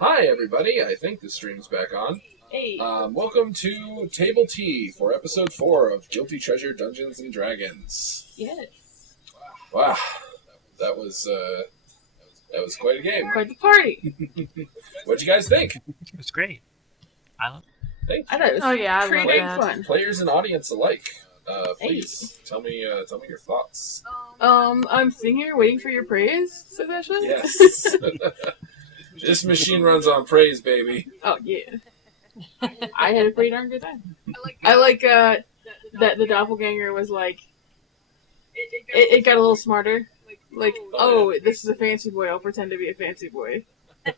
Hi, everybody. I think the stream's back on. Hey. Welcome to Table T for episode 4 of Guilty Treasure Dungeons and Dragons. Yes. Wow, that was quite a game. Quite the party. What'd you guys think? It was great. Thank I you. thought it was I pretty love that. fun. Players and audience alike. Please tell me your thoughts. I'm sitting here waiting for your praise, Sebastian. Yes. This machine runs on praise, baby. Oh yeah. I had a pretty darn good time. I like that the doppelganger was like. It got a little smarter. Like, oh, this is a fancy boy. I'll pretend to be a fancy boy.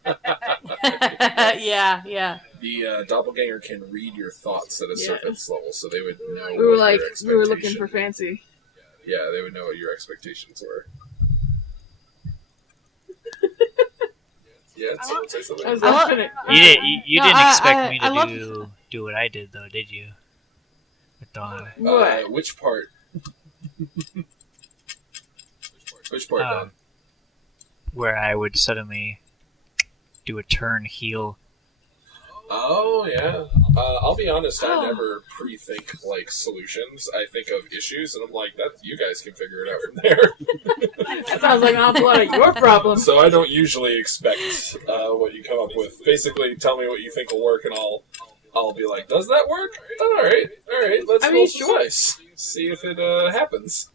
yeah. The doppelganger can read your thoughts at a surface level, so they would know. We were what we were looking for fancy. Yeah, they would know what your expectations were. Yeah, say something. I was watching it. You No, didn't expect me I to do what I did, though, did you? With Dawn. What? Which part? Which part, Don? Where I would suddenly do a turn heel. Oh, yeah. I'll be honest, I never pre-think, solutions. I think of issues, and I'm like, you guys can figure it out from there. That sounds like an awful lot of your problem. So I don't usually expect what you come up with. Basically, tell me what you think will work, and I'll be like, does that work? All right, let's roll some dice. See if it happens.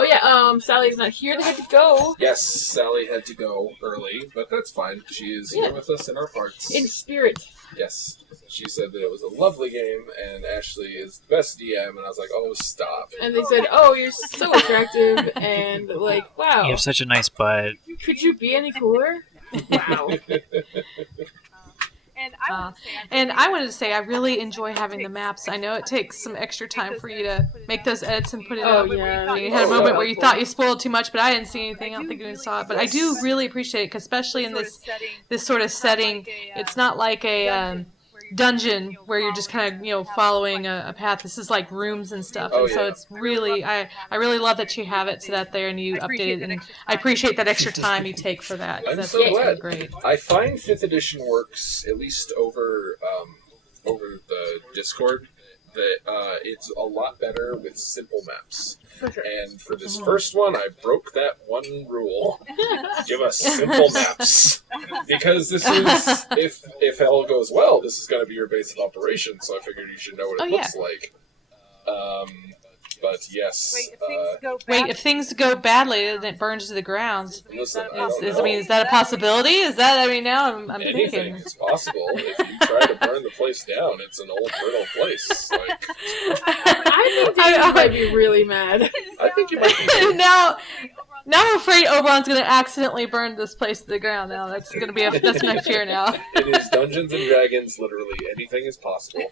Oh yeah, Sally's not here. They had to go. Yes, Sally had to go early, but that's fine. She is here with us in our hearts. In spirit. Yes. She said that it was a lovely game, and Ashley is the best DM, and I was like, oh, stop. And they said, oh, you're so attractive, and wow. You have such a nice butt. Could you be any cooler? Wow. And I wanted to say I really enjoy having the maps. I know it takes some extra time for you to make those edits and put it up. Yeah. You had a moment where you thought you spoiled too much, but I didn't see anything. I don't think you even saw it. But I do really appreciate it, 'cause especially in this sort of setting, it's not like a dungeon where you're just kind of following a path. This is like rooms and stuff, and so it's really I really love that you have it set out there and you update it, and I appreciate that extra time you take for that. I'm That's so really glad. great. I find 5th edition works, at least over the Discord, that it's a lot better with simple maps. For sure. And for this first one, I broke that one rule. Give us simple maps. Because this is, if all goes well, this is going to be your base of operations, so I figured you should know what it looks like. But yes. If things go badly, then it burns to the ground. Listen, Is that a possibility? Is that, now I'm anything thinking. is possible. If you try to burn the place down, it's an old brittle place. I think you might be really mad. I think you might be. Now I'm afraid Oberon's going to accidentally burn this place to the ground now. That's going to be that's my fear now. It is Dungeons and Dragons, literally. Anything is possible.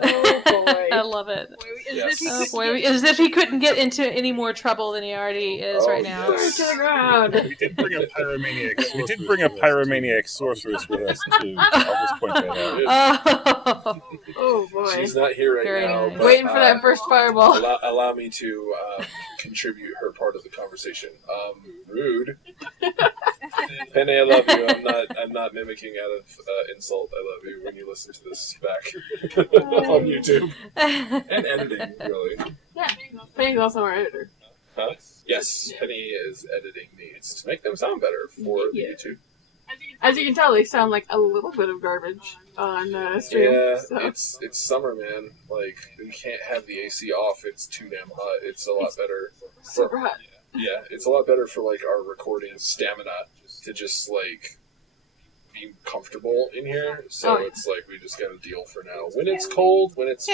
Oh boy. I love it. Yes. Oh boy, as if he couldn't get into any more trouble than he already is right now. yes. To the ground. We did bring a pyromaniac sorceress with us too. I'll just point that out. Oh, Oh boy. She's not here right Very now. nice. But, Waiting for that first fireball. Allow me to contribute her part of the conversation. Rude. Penny, I love you. I'm not mimicking out of insult. I love you when you listen to this back on YouTube and editing. Really. Yeah. Penny's also our editor. Huh? Yes, Penny is editing these to make them sound better for the YouTube. As you can tell, they sound like a little bit of garbage on stream. Yeah, so. it's summer, man. We can't have the AC off. It's too damn hot. It's a lot better. Super hot. Yeah, it's a lot better for our recording stamina to just be comfortable in here. So it's we just gotta deal for now. When it's cold, when it's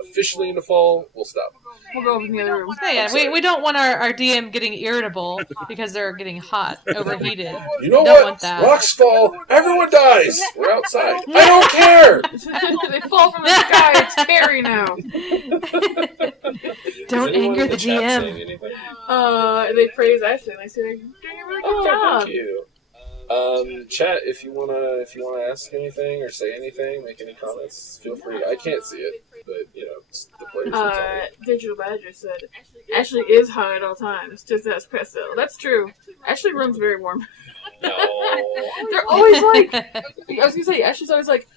officially into fall, we'll stop. We'll go over in the other room. yeah. We don't want our DM getting irritable because they're getting hot, overheated. You know Don't what? want that. Rocks fall. Everyone dies. We're outside. I don't care. They fall from the sky. It's scary now. Don't anger the Chat GM. saying anything? They praise Ashley and they say they're doing a really good job. Thank you. Chat, if you wanna ask anything or say anything, make any comments, feel free. I can't see it, but the players will tell you. Digital Badger said Ashley is hot at all times. Just ask Presto. That's true. Ashley runs very warm. No. They're always like. I was gonna say Ashley's always like.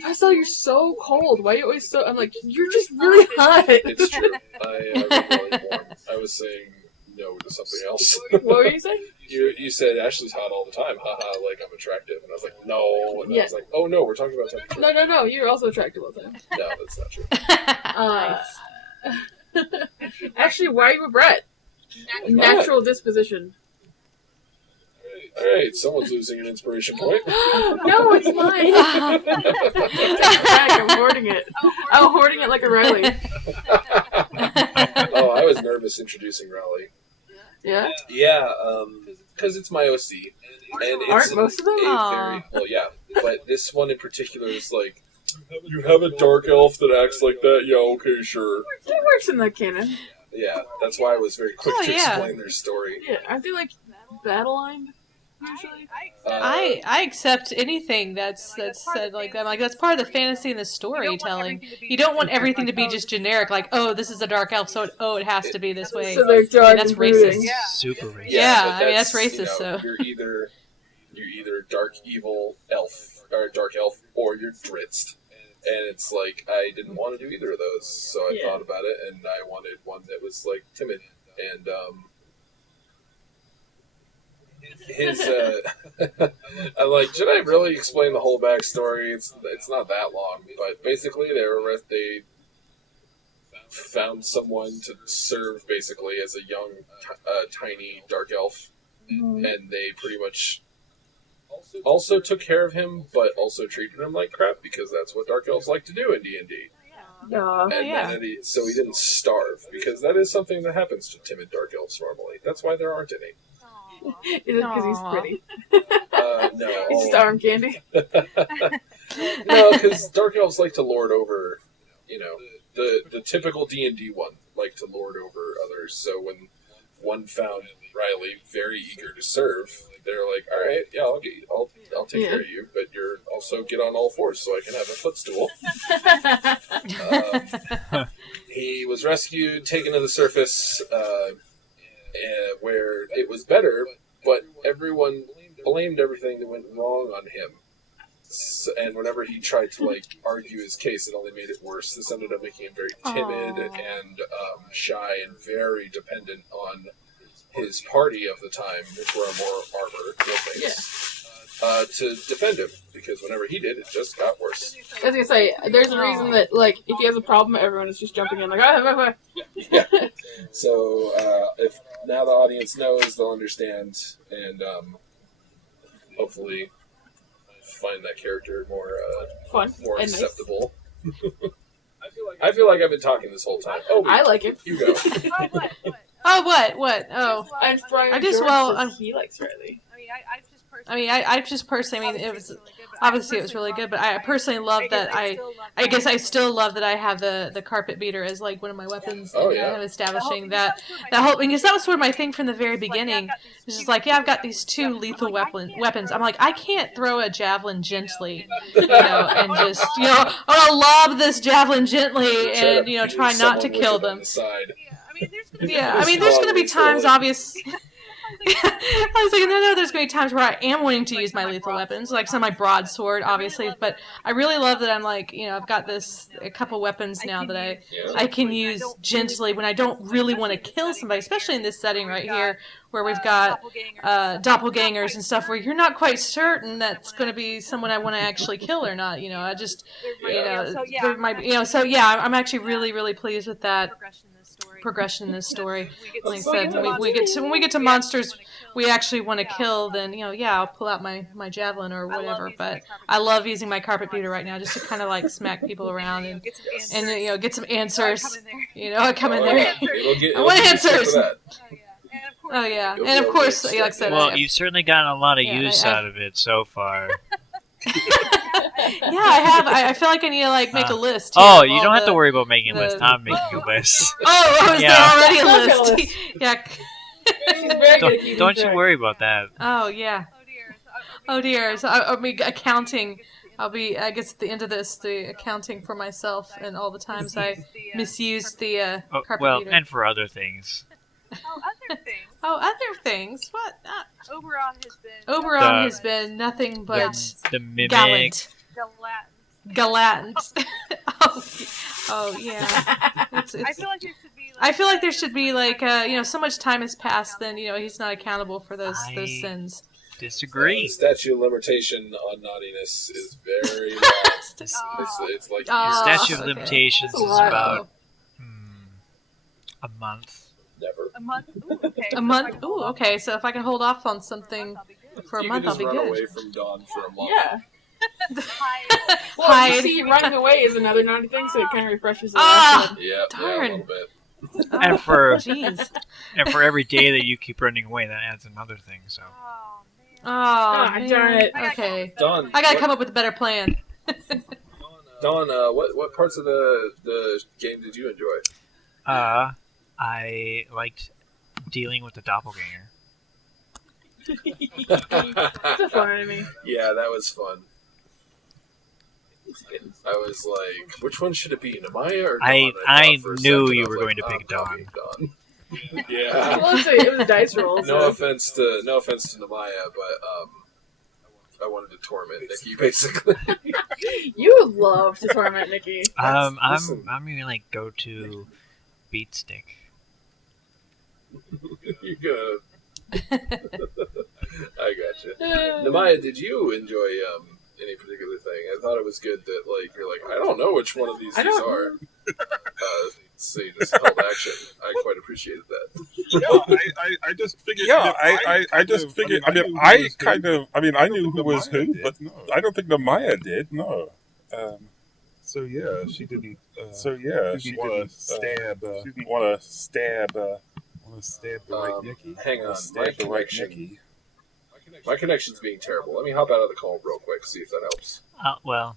Presto, you're so cold. Why are you always so? I'm like, you're just really hot. It's true. I run really warm. I was saying no to something else. What were you saying? You said Ashley's hot all the time. Haha, like I'm attractive. And I was like, no. And I was like, oh no, we're talking about temperature. No. You're also attractive all the time. No, that's not true. Actually, why are you a brat? Natural disposition. Alright, someone's losing an inspiration point. No, it's mine. Take it back. I'm hoarding it. I'm hoarding it like a Riley. Oh, I was nervous introducing Raleigh. Yeah? Yeah, because it's my OC. And it's Aren't most of them? very, well, yeah, but this one in particular is like, you have a dark elf that acts like that? Yeah, okay, sure. It works in the canon. Yeah, that's why I was very quick to explain their story. Yeah, I feel like battle-lined, usually. I accept anything that's said like that. Like that's part of the fantasy and the storytelling. You don't want everything to be just generic, like this is a dark elf, so it has to be this way. So they're dark that's and racist. brooding. Super racist. Yeah, but I mean that's racist. So you're either dark evil elf or dark elf, or you're Dritzt. And it's like I didn't want to do either of those, so I thought about it, and I wanted one that was like timid and his I'm like, should I really explain the whole backstory? It's not that long, but basically they found someone to serve basically as a young tiny dark elf, and they pretty much also took care of him, but also treated him like crap because that's what dark elves like to do in D&D. So he didn't starve, because that is something that happens to timid dark elves normally. That's why there aren't any. Is it because he's pretty? No. He's just arm candy. No, because dark elves like to lord over, the typical D&D one, like to lord over others. So when one found Riley very eager to serve, they're like, all right, yeah, I'll take care of you, but you're also get on all fours so I can have a footstool. He was rescued, taken to the surface, where it was better, but everyone blamed everything that went wrong on him. And whenever he tried to argue his case, it only made it worse. This ended up making him very timid and shy and very dependent on his party of the time, which were more armor, to defend him, because whenever he did, it just got worse. I was gonna say, there's a reason that, if he has a problem, everyone is just jumping in, Yeah. So, if now the audience knows, they'll understand, and hopefully find that character more fun, more and acceptable. I feel like I've been talking this whole time. Oh, I like it. You go. What? Oh. And Brian I just, George well, says he likes Riley. I just personally, it was obviously it was really good, but I personally love that I guess I still love that I have the carpet beater as one of my weapons. Oh, and yeah. I'm establishing that whole, because that was sort of my thing from the very beginning. It's just I've got these two lethal weapons. I'm like, I can't throw a javelin gently, and just I'm gonna lob this javelin gently and try not to kill them. Yeah, there's going to be times, obvious. I was like, no, there's going to be times where I am wanting to use my lethal weapons, like some of my broadsword, obviously. But I really love that I'm I've got a couple weapons now that I can use gently when I don't really want to kill somebody, especially in this setting right here, where we've got doppelgangers and stuff, where you're not quite certain that's going to be someone I want to actually kill or not. I just, I'm actually really, really pleased with that progression in this story. Like I said, when we get to monsters we actually want to kill, then I'll pull out my javelin or whatever. But I love using my carpet beater right now just to kind of smack people around and get some answers. Come in there. I want answers. Oh yeah, and of course, like I said, well, you've certainly gotten a lot of use out of it so far. Yeah, I have. I feel like I need to make a list. Oh, you don't have to worry about making a list. I'm making a list. Is there already a list? Yeah. Don't you worry about that. Oh yeah. Oh dear. So accounting I guess at the end of this, the accounting for myself and all the times I misused the carpet well, beater. and for other things. Oh, other things? What? The- has been nothing but The mimic. gallant. Oh, yeah. I feel like there should be like so much time has passed. Then he's not accountable for those sins. Disagree. The statute of limitation on naughtiness is very long. It's like Statute of okay. limitations That's a is lot. about a month. never. A month. Ooh, okay. So if I can hold off on something for a You month, can I'll just be run good. away from Dawn for a month. Yeah. Well, Hide. you see, running away is another naughty thing, so it kind of refreshes the Ah! lesson. Yeah, Darn. a little bit. And for Jeez. and for every day that you keep running away, that adds another thing. So Oh, man. darn it. Okay. Dawn, I gotta come up with a better plan. Dawn, what parts of the game did you enjoy? I liked dealing with the doppelganger. It's a fun enemy. Yeah, that was fun. I was like, which one should it be, Namaya or Dawn? I thought for a knew second, you I was were like, going to pick probably Dawn. Yeah. Well, it was a dice roll. No So. offense to Namaya, but I wanted to torment Nikki basically. You would love to torment Nikki. Listen. I'm gonna like go to beat stick. You're gonna. I gotcha. Namaya, did you enjoy any particular thing? I thought it was good that you're like, I don't know which one of these are. So you just held action. I quite appreciated that. Yeah, I just figured. Yeah, I just figured. I knew who was who, but I don't think the Maya did. No. So yeah, she didn't. So yeah, she didn't want didn't to stab. She didn't want to stab. Want to stab the right Nikki. Hang on, Stab the right Nikki. My connection's being terrible. Let me hop out of the call real quick, see if that helps. Well.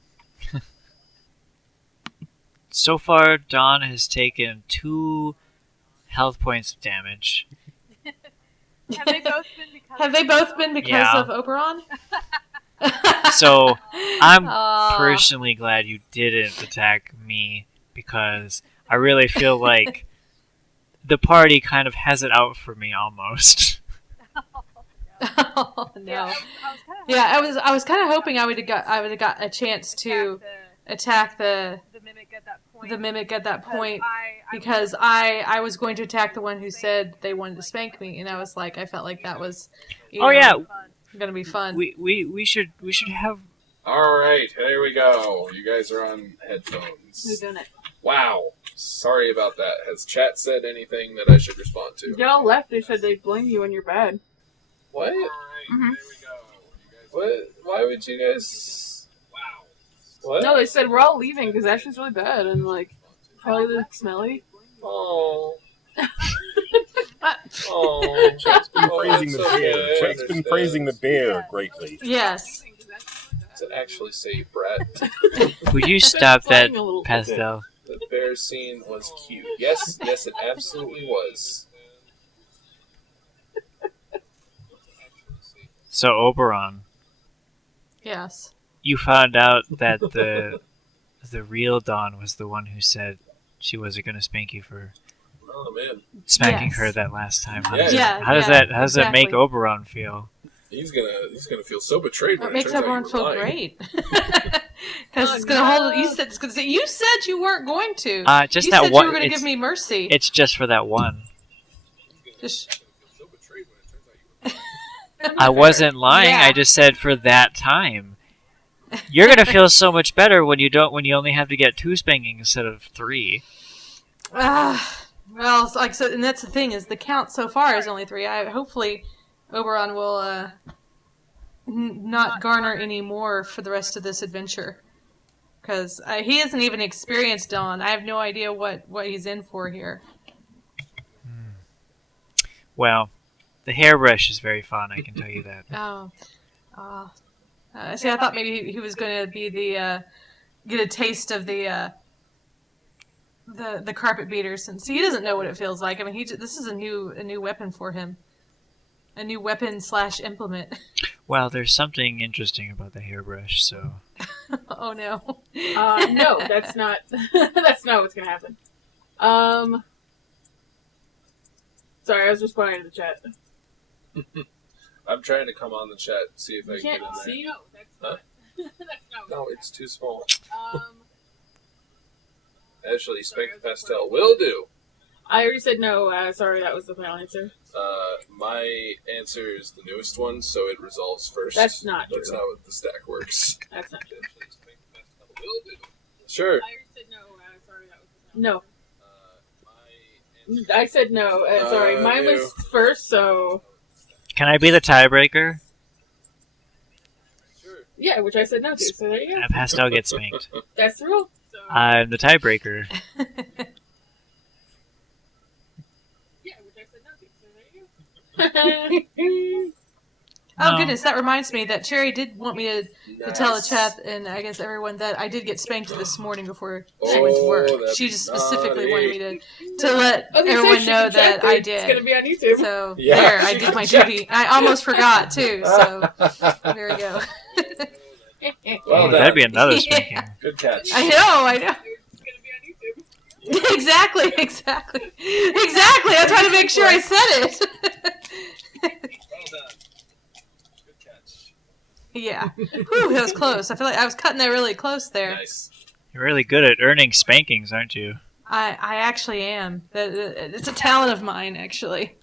So far, Dawn has taken 2 health points of damage. Have they both been because Yeah. of Oberon? So I'm Aw. personally glad you didn't attack me because I really feel like the party kind of has it out for me almost. Oh no. Yeah, I was kind of hoping I would have got a chance to attack the mimic at that point because I was going to attack the one who said they wanted to spank me, and I was like, I felt like that was gonna be fun. We should have. Alright, here we go. You guys are on headphones. Who's done it? Wow. Sorry about that. Has chat said anything that I should respond to? Y'all left. They said they blame you when you're bad. What? Mhm. What? Why would you guys... What? No, they said we're all leaving because Ashley's really bad and probably smelly. Oh. Uh, Oh. Chat's been praising the that's bear. okay. Jake's been praising the bear greatly. yes. To actually say, Brett, Would you stop that, Flying a little bit. Pastel? the bear scene was cute. Yes, it absolutely was. So Oberon, Yes. you found out that the real Dawn was the one who said she wasn't going to spank you for Oh man, smacking Yes. her that last time. How Yeah. does, Yeah, how does yeah, that make exactly. Oberon feel? he's gonna feel so betrayed when It makes turns out everyone you were feel lying. great. Because Oh, it's gonna no. hold. It's gonna say you said you weren't going to. Just you that said one. you were gonna It's, give me mercy. it's just for that one. Just, So betrayed when it turns out you were I wasn't lying. Yeah. I just said for that time. You're gonna feel so much better when you only have to get 2 spankings instead of 3. well, so, like so, and that's the thing is the count so far is only 3. Hopefully, Oberon will not garner any more for the rest of this adventure, because he hasn't even experienced Dawn. I have no idea what he's in for here. Well, the hairbrush is very fun. I can tell you that. Oh, see, I thought maybe he was going to be the get a taste of the carpet beater, since he doesn't know what it feels like. I mean, this is a new weapon for him, a new weapon / implement. Well, there's something interesting about the hairbrush, so... Oh no. No, that's not. That's not what's gonna happen. Sorry, I was responding to the chat. I'm trying to come on the chat, see if I You can can't get in there. see. No, that's not. That's not. No, it's too small. Um, Actually, Spank the Pastel will do. I already said no. Sorry, that was the final answer. My answer is the newest one, so it resolves first. That's not That's true. how the stack works. That's not true. Actually, Spank the Pastel will do. Sure. I already said no. Sorry, that was the final My answer. No. I said no. Sorry, mine you. was first, so Can I be the tiebreaker? Sure. yeah, which I said no to. So there you go. Pastel gets spanked. That's the rule. So, I'm the tiebreaker. yeah, which I said no to. So there you go. Oh No. goodness, that reminds me that Cherry did want me to tell the Nice. chat and I guess everyone that I did get spanked this morning before she went to work. that'd She be just specifically naughty. wanted me to let I was gonna say, everyone she know can check that I It's gonna did. be on YouTube. So Yeah, there, I she did can my check. duty. I almost forgot too. So there we go. Well done. That'd be another Yeah. spanking. Good catch. I know. It's gonna be on YouTube. exactly. I'm trying to make sure I said it. Well done. Good catch. Yeah. Whew, that was close. I feel like I was cutting that really close there. Nice. You're really good at earning spankings, aren't you? I actually am. It's a talent of mine, actually.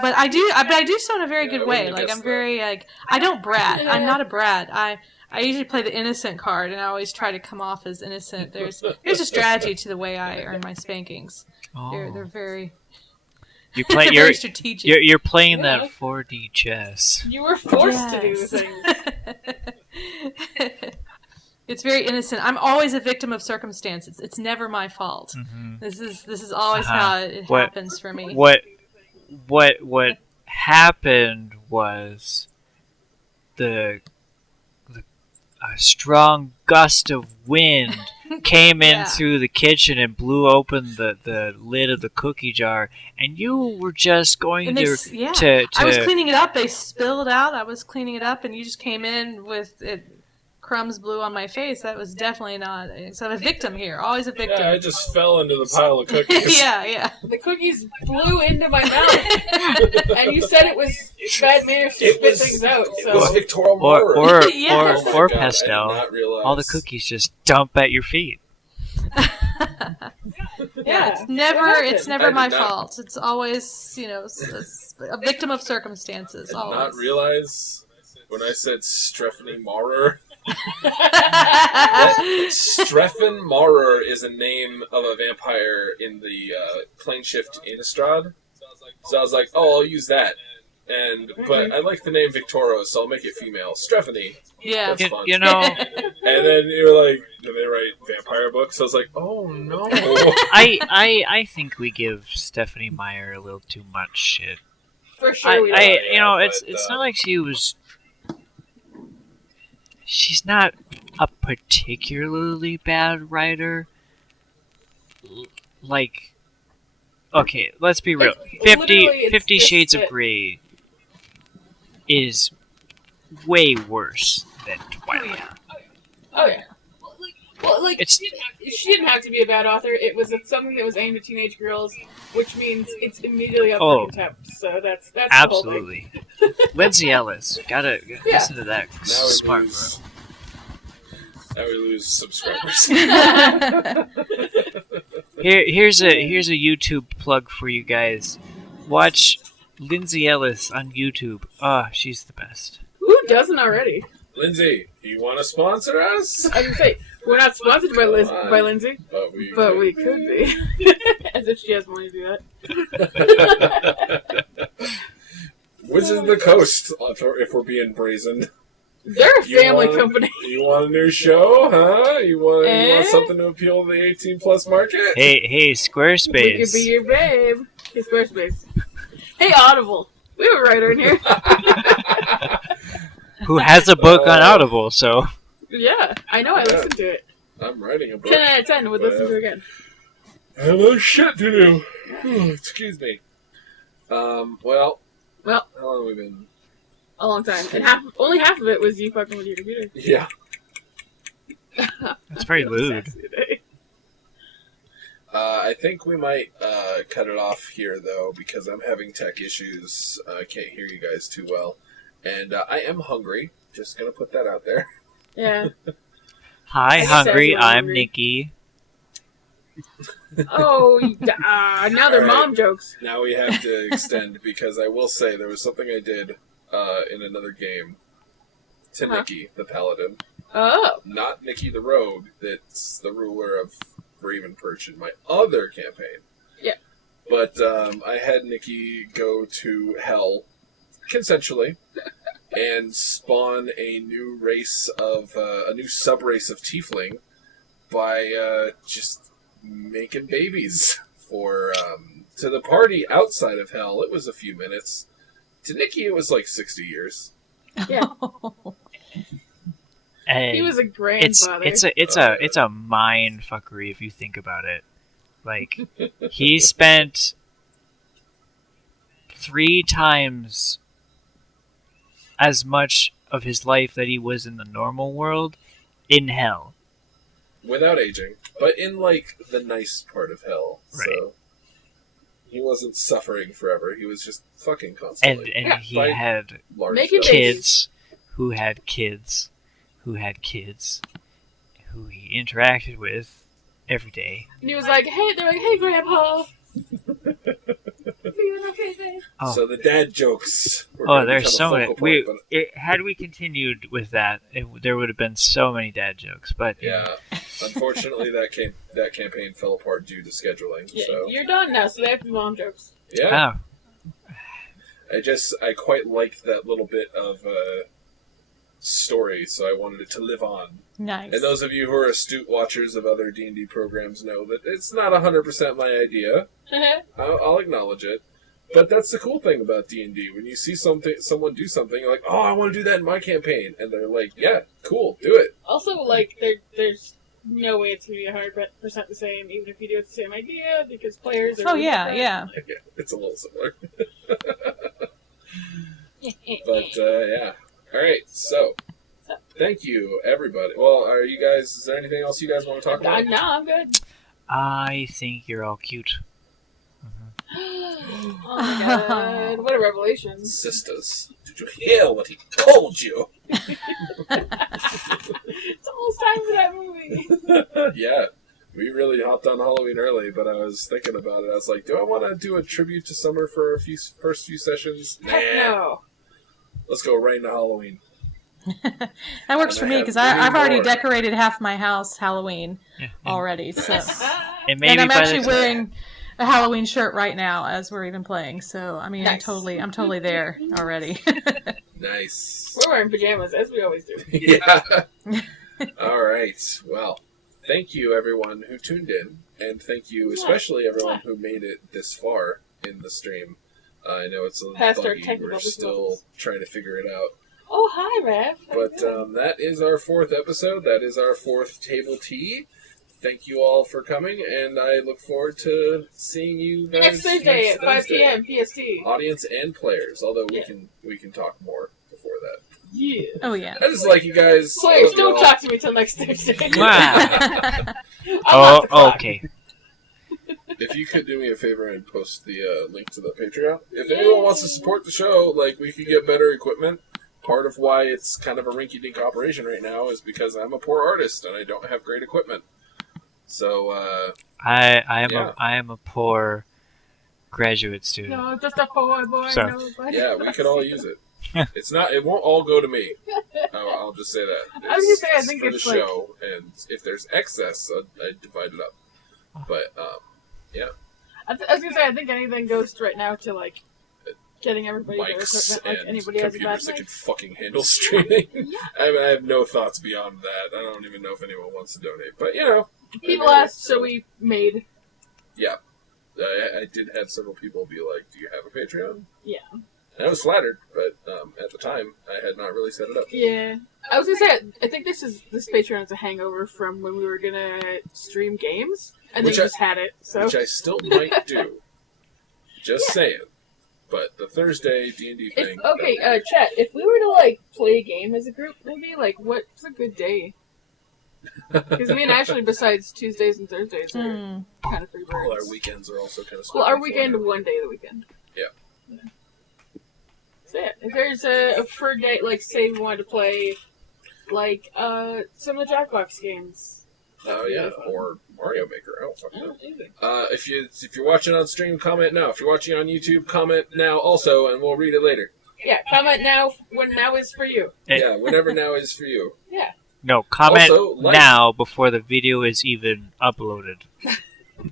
But I do so in a very Yeah, I good wouldn't way. have Like guessed I'm very like I don't brat. Yeah. I'm not a brat. I usually play the innocent card, and I always try to come off as innocent. There's a strategy to the way I earn my spankings. They're Oh. very You play. very strategic. You're playing Yeah. that 4D chess. You were forced to do Yes. things. It's very innocent. I'm always a victim of circumstance. It's never my fault. Hmm. This is always Uh-huh. how it What- happens for me. What happened was a strong gust of wind came in Yeah. through the kitchen and blew open the lid of the cookie jar, and you were just going And to yeah. to I was cleaning it up. They spilled out. I was cleaning it up, and you just came in with it. Crumbs blew on my face. That was definitely not. So I'm a victim here. Always a victim. Yeah, I just fell into the pile of cookies. yeah. The cookies blew into my mouth, and you said it was bad manners to It spit was- things out. It was So Victoria or Maurer. or Yes. Oh or, my or God, I did Pastel. not realize. All the cookies just dump at your feet. yeah, It's never. What It's happened? never I my did not- fault. It's always a victim of circumstances. I did Always. not realize when I said Stephanie Maurer. Streffen Maurer is a name of a vampire in the plane shift Innistrad. So I was like, oh, I'll use that. But I like the name Victoria, so I'll make it female. Stephanie. Yeah. That's fun. You know, And then you're like, do they write vampire books? I was like, oh no. I think we give Stephanie Meyer a little too much shit. for sure we I are. you know, Yeah, it's but, it's not like she's not a particularly bad writer. Like, okay, let's be real. It's- literally, it's 50 just Shades of that- Grey is way worse than Twilight. Oh yeah. Well, like It's- she didn't have to be a bad author. It was something that was aimed at teenage girls, which means it's immediately up Oh. for contempt. So that's the whole thing. Absolutely. Lindsay Ellis. Gotta Yeah. listen to that. Now we Smart lose. Now we lose subscribers. Here's a YouTube plug for you guys. Watch Lindsay Ellis on YouTube. Ah, she's the best. Who doesn't already? Lindsay, you want to sponsor us? I can say we're not sponsored by by Lindsay, but we could be. As if she has money to do that. Wizards of the Coast, if we're being brazen. They're a You family want- company. You want a new show, huh? You want Eh? something to appeal to the 18+ market? Hey, We could Squarespace. be your babe. Hey, Squarespace. Hey, Audible. We have a writer in here. Who has a book on Audible, so Yeah, I know. I Yeah. listened to it. I'm writing a book. 10 out of 10 would listen to it again. I have other shit to do. Excuse me. Well, Well. how long have we been? a long time, and only half of it was you fucking with your computer. Yeah. That's very lewd. I think we might cut it off here, though, because I'm having tech issues. I can't hear you guys too well. And I am hungry. Just going to put that out there. Yeah. Hi, I just hungry. said I'm hungry. Nikki. Oh, now they're All right. mom jokes. Now we have to extend, because I will say there was something I did in another game to Uh-huh. Nikki, the paladin. Oh. Not Nikki the rogue, that's the ruler of Ravenperch in my other campaign. Yeah. But I had Nikki go to hell consensually and spawn a new race of a new subrace of tiefling by just making babies for to the party outside of hell. It was a few minutes. To Nikki, it was like 60 years. Yeah. And He was a grandfather. it's a mind fuckery if you think about it. Like, he spent 3 times as much of his life that he was in the normal world in hell. Without aging, but in like the nice part of hell. Right. So he wasn't suffering forever. He was just fucking And constantly. Yeah. he By had large Making doses. kids who had kids who had kids who he interacted with every day. And he was like, hey, they're like, hey, Grandpa. Feeling okay, babe? Oh. So the dad jokes. Were Oh, gonna there's become so a many. focal point, but Had we continued with that, there would have been so many dad jokes. But yeah, unfortunately that campaign fell apart due to scheduling. Yeah, So you're done now, so they have to be mom jokes. yeah, oh, I quite liked that little bit of story, so I wanted it to live on. Nice. And those of you who are astute watchers of other D&D programs know that it's not 100% my idea. I'll acknowledge it. But that's the cool thing about D&D. When you see someone do something, you're like, oh, I want to do that in my campaign. And they're like, yeah, cool, do it. Also, like, there's no way it's going to be 100% the same, even if you do the same idea, because players are... Oh yeah, yeah. Yeah, it's a little similar. But, yeah. All right, so thank you, everybody. Well, is there anything else you guys want to talk about? No, I'm good. I think you're all cute. Oh my god, what a revelation. Sisters, did you hear what he told you? It's almost time for that movie. Yeah, we really hopped on Halloween early, but I was thinking about it. I was like, do I want to do a tribute to Summer for first few sessions? Nah. Heck no. Let's go right into Halloween. That works And for I me have because 3 I've already more. decorated half my house Halloween Yeah. already. So, And maybe and I'm by the actually time- wearing a Halloween shirt right now as we're even playing. So, I mean, Nice. I'm totally there already. Nice. We're wearing pajamas, as we always do. Yeah. All right. Well, thank you, everyone who tuned in. And thank you especially everyone who made it this far in the stream. I know it's a little Past our buggy. technical We're still difficulties. trying to figure it out. Oh, hi, Rev. How you But doing? that is our 4th episode. That is our 4th table tea. Thank you all for coming, and I look forward to seeing you guys Next Thursday at 5 Thursday. p.m. PST. Audience and players, although Yeah. we can talk more before that. Yeah. Oh yeah. I just like you guys. Players, love you don't all. talk to me till next Thursday. Wow. I'm Oh, off the clock. okay. If you could do me a favor and post the link to the Patreon. If anyone wants to support the show, like, we could get better equipment. Part of why it's kind of a rinky-dink operation right now is because I'm a poor artist and I don't have great equipment. So, I am a poor graduate student. No, just a boy, So- nobody. yeah, we could all use it. It won't all go to me. I'll just say that. I was gonna say, I think for it's the like- show, and if there's excess, I divide it up. But, yeah. I was gonna say, I think anything goes right now to, like, getting everybody their Mics equipment, like and anybody has a bad computers that can mic. fucking handle streaming. I have no thoughts beyond that. I don't even know if anyone wants to donate. But, People asked, so we made. I did have several people be like, do you have a Patreon? Yeah. And I was flattered, but at the time, I had not really set it up. Yeah. I was gonna say, I think this Patreon is a hangover from when we were gonna stream games, and then Which we I- just had it, so. Which I still might do. Just saying. But the Thursday D&D thing. Chat. If we were to like play a game as a group, maybe like what's a good day? Because me and Ashley, besides Tuesdays and Thursdays, are kind of free birds. Well, our weekends are also kind of. Well, our weekend, one day of the weekend. Yeah. So yeah, if there's a preferred day, like say we wanted to play, like some of the Jackbox games. Oh yeah, or Mario Maker. I don't fucking know. Easy. If you're watching on stream, comment now. If you're watching on YouTube, comment now also, and we'll read it later. Yeah, comment now when now is for you. Yeah, whenever now is for you. Yeah. No, comment Also, like- now before the video is even uploaded.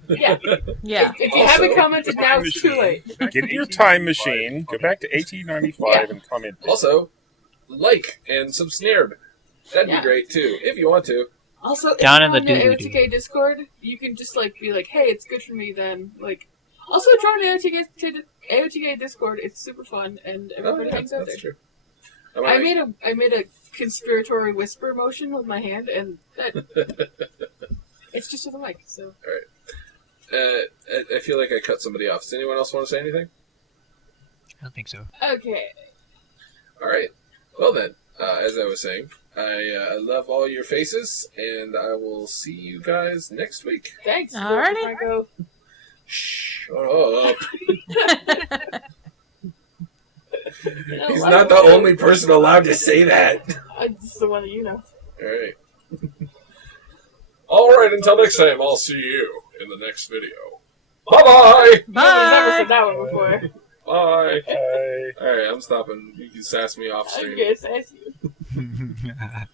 Yeah. Yeah. If you Also- haven't commented now, it's too late. Get in your time machine, go back to 1895, and comment. Also, like and subscribe. That'd Yeah. be great too, if you want to. Also, if Down you're in the on the doobly-doo. AOTK Discord, you can just like be like, "Hey, it's good for me." Then like, also join the AOTK Discord. It's super fun, and everybody hangs out there. that's true. I made a conspiratory whisper motion with my hand, and that, it's just with a mic. So I feel like I cut somebody off. Does anyone else want to say anything? I don't think so. okay, All right. Well then, as I was saying, I love all your faces, and I will see you guys next week. thanks. Alrighty. Franco. Shut up. I He's love not the you. only person allowed to say that. This is the one that you know. Alright. Alright, until next time, I'll see you in the next video. Bye-bye! Nobody's ever Bye. said that one before. Bye! Bye. Alright, I'm stopping. You can sass me off I'm stream. gonna sass you.